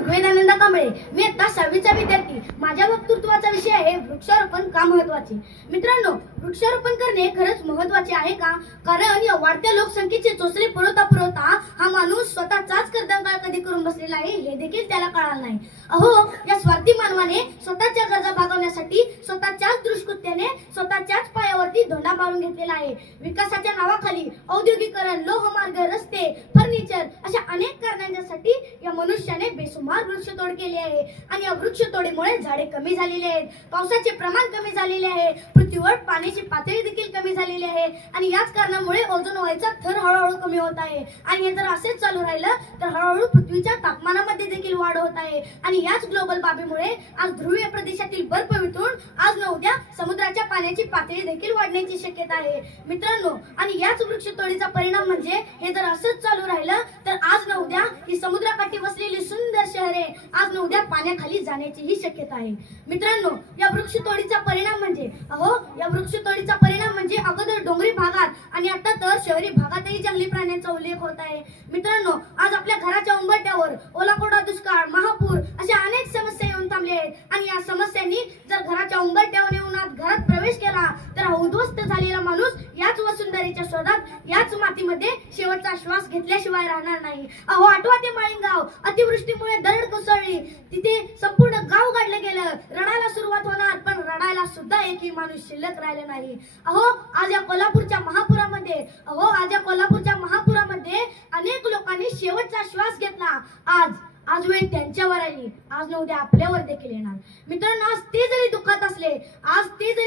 ऋग्वेदानंद कांबळे. मी आता 6वीचा विद्यार्थी. माझ्या वक्तृत्वाचा विषय आहे वृक्षारोपण का महत्वाचे. मित्रांनो, वृक्षारोपण करणे खरंच महत्वाचे आहे का? कारण या वाढत्या लोकसंख्येचे चोचले पुरवता पुरवता हा माणूस स्वतःचाच कर्दंगाळ कधी करून बसलेला आहे हे देखील त्याला कळालं नाही. अहो, या स्वार्थी मानवाने स्वतःच्या गरजा भागवण्यासाठी स्वतःच्याच दुष्कृत्याने स्वतःच्याच पायावरती धोंडा मारून घेतलेला आहे. विकासाच्या नावाखाली औद्योगिकरण, लोहमार्ग, रस्ते, फर्निचर अशा अनेक कारणांसाठी या मनुष्याने बेसुमार वृक्षतोड केली आहे. आणि या वृक्षतोडीमुळे झाडे कमी झालेली आहेत, पावसाचे प्रमाण कमी झालेले आहे, पृथ्वीवर पाण्याची पातळी देखील कमी झालेली आहे. आणि याच कारणामुळे ओझोन वायूचा थर हळूहळू कमी होत आहे. आणि हे जर असेच चालू राहिलं तर हळूहळू पृथ्वीच्या तापमानामध्ये देखील वाढ होत आहे. आणि याच ग्लोबल बाबीमुळे आज ध्रुवीय प्रदेशातील बर्फ वितळून आज न उद्या समुद्राच्या पाण्याची पातळी देखील वाढण्याची शक्यता आहे. मित्रांनो, आणि याच वृक्षतोडीचा परिणाम म्हणजे हे जर असंच चालू राहिलं तर आज न उद्या ही समुद्राकाठी वसलेली सुंदर शहरे आज न उद्या पाण्याखाली जाण्याची ही शक्यता आहे. मित्रांनो, या वृक्षतोडीचा परिणाम म्हणजे या वृक्षतोडीचा परिणाम म्हणजे अगोदर डोंगरी भागात आणि आता तर शहरी भागातही जंगली प्राण्यांचा उल्लेख होत आहे. मित्रांनो, आज आपल्या घराच्या उंबरठ्यावर ओलाकोडा, दुष्काळ, महापूर अशा अनेक समस्या येऊन थांबल्या आहेत. आणि या समस्यांनी जर घराच्या उंबरठ्यावर येऊन घरात प्रवेश केला तर हा उद्ध्वस्त झालेला माणूस याच वसुंधरेच्या शोधात, याच मातीमध्ये शेवटचा श्वास घेतल्याशिवाय राहणार नाही. आठवा ते माळिंगाव अतिवृष्टीमुळे दरड कोसळली, तिथे संपूर्ण गाव गाडलं गेलं. रडायला सुरुवात होणार, पण रडायला सुद्धा एकही माणूस शिल्लक राहिला नाही. आज या कोल्हापूरच्या महापुरामध्ये अनेक लोकांनी शेवटचा श्वास घेतला. आज वेळ त्यांच्यावर आली, आज न उद्या आपल्यावर देखील येणार. मित्रांनो, आज ते जरी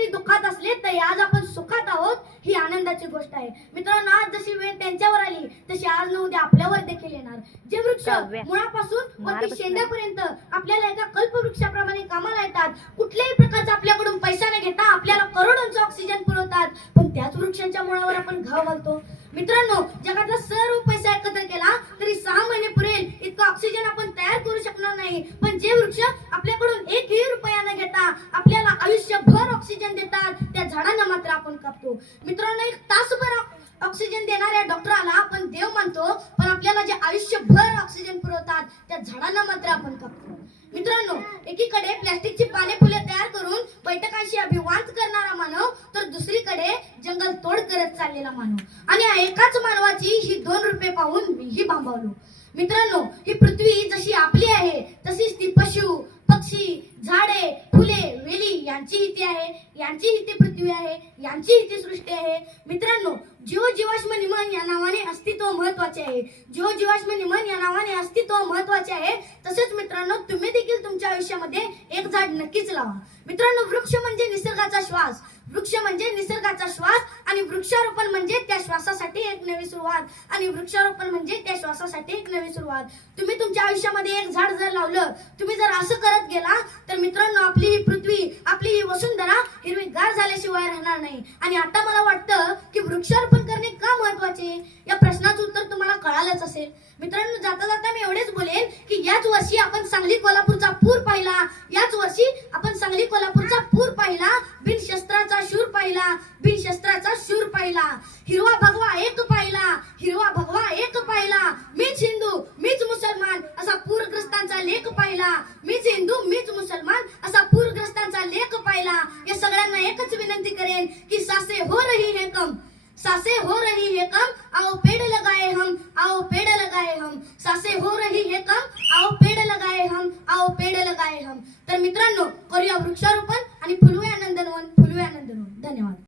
दुःखात असले तरी आज आपण सुखात आहोत ही आनंदाची गोष्ट आहे. मित्रांनो, आज जशी वेळ त्यांच्यावर आली तशी आज न उद्या आपल्यावर देखील येणार. जे वृक्ष मुळापासून वरती शेंड्यापर्यंत आपल्याला एका कल्पवृक्षाप्रमाणे कामाला येतात, कुठल्याही प्रकारचा आपल्याकडून पैसा न घेता आपल्याला करोडोंचा ऑक्सिजन पुरवतात, पण त्याच वृक्षांच्या मुळावर आपण घाव घालतो. मित्रांनो, जगातला सर्व पैसा एकत्र केला तरी 6 महिने पुरेल इतका ऑक्सिजन आपण तयार करू शकणार नाही. पण जे वृक्ष आपल्याकडून 1ही रुपया न घेता आपल्याला आयुष्यभर ऑक्सिजन देतात त्या झाडांना मात्र आपण कापतो. मित्रांनो, 1 तासभर ऑक्सिजन देणाऱ्या डॉक्टराला आपण देव मानतो, पण आपल्याला जे आयुष्यभर ऑक्सिजन पुरवतात त्या झाडांना मात्र आपण कापतो. मित्रांनो, एकीकडे प्लास्टिकची पाने फुले तयार करून बैठकांशी अभिवाद करणारा मानव तर दुसरीकडे जंगल तोड करत चाललेला मानव. आणि एकाच मानवाची ही 2 रूपे पाहून मीही भांबावलो. मित्रांनो, ही पृथ्वी जशी आपली आहे तशीच ती पशु, पक्षी, झाडे, फुले, वेली यांची हिती आहे, यांची हिती पृथ्वी आहे, यांची हिती सृष्टी आहे. मित्रांनो, जीवाश्म निमन या नावाने अस्तित्व महत्वाचे आहे. जीवाश्म निमन या नावाने अस्तित्व महत्वाचे आहे. तसेच मित्रांनो, तुम्ही देखील तुमच्या आयुष्यामध्ये एक झाड नक्कीच लावा. मित्रांनो, वृक्ष म्हणजे निसर्गाचा श्वास, आणि वृक्षारोपण म्हणजे त्या श्वासासाठी एक नवी सुरुवात. तुम्ही तुमच्या आयुष्यामध्ये एक झाड जर लावलं, तुम्ही जर असं करत गेला तर मित्रांनो, आपली ही पृथ्वी, आपली ही वसुंधरा हिरवीगार झाल्याशिवाय राहणार नाही. आणि आता मला वाटतं की वृक्षारोपण करणे का महत्वाचे या प्रश्नाचं उत्तर तुम्हाला कळालंच असेल. मित्रांनो, जाता जाता मी एवढेच बोलेन की याच वर्षी आपण सांगली कोल्हापूरचा पूर पाहिला, बिनशस्त्राचा शूर पाहिला, हिरवा भगवा एक पाहिला, मीच हिंदू मीच मुसलमान असा पूरग्रस्तांचा लेख पाहिला, मीच हिंदू मीच मुसलमान असा पूरग्रस्तांचा लेख पाहिला. या सगळ्यांना एकच विनंती करेन की सासे हो रही है कम, आओ पेड़ लगाए हम, सासे हो रही है कम, आओ पेड़ लगाए हम. तर मित्रांनो, करूया वृक्षारोपण आणि फुलवूया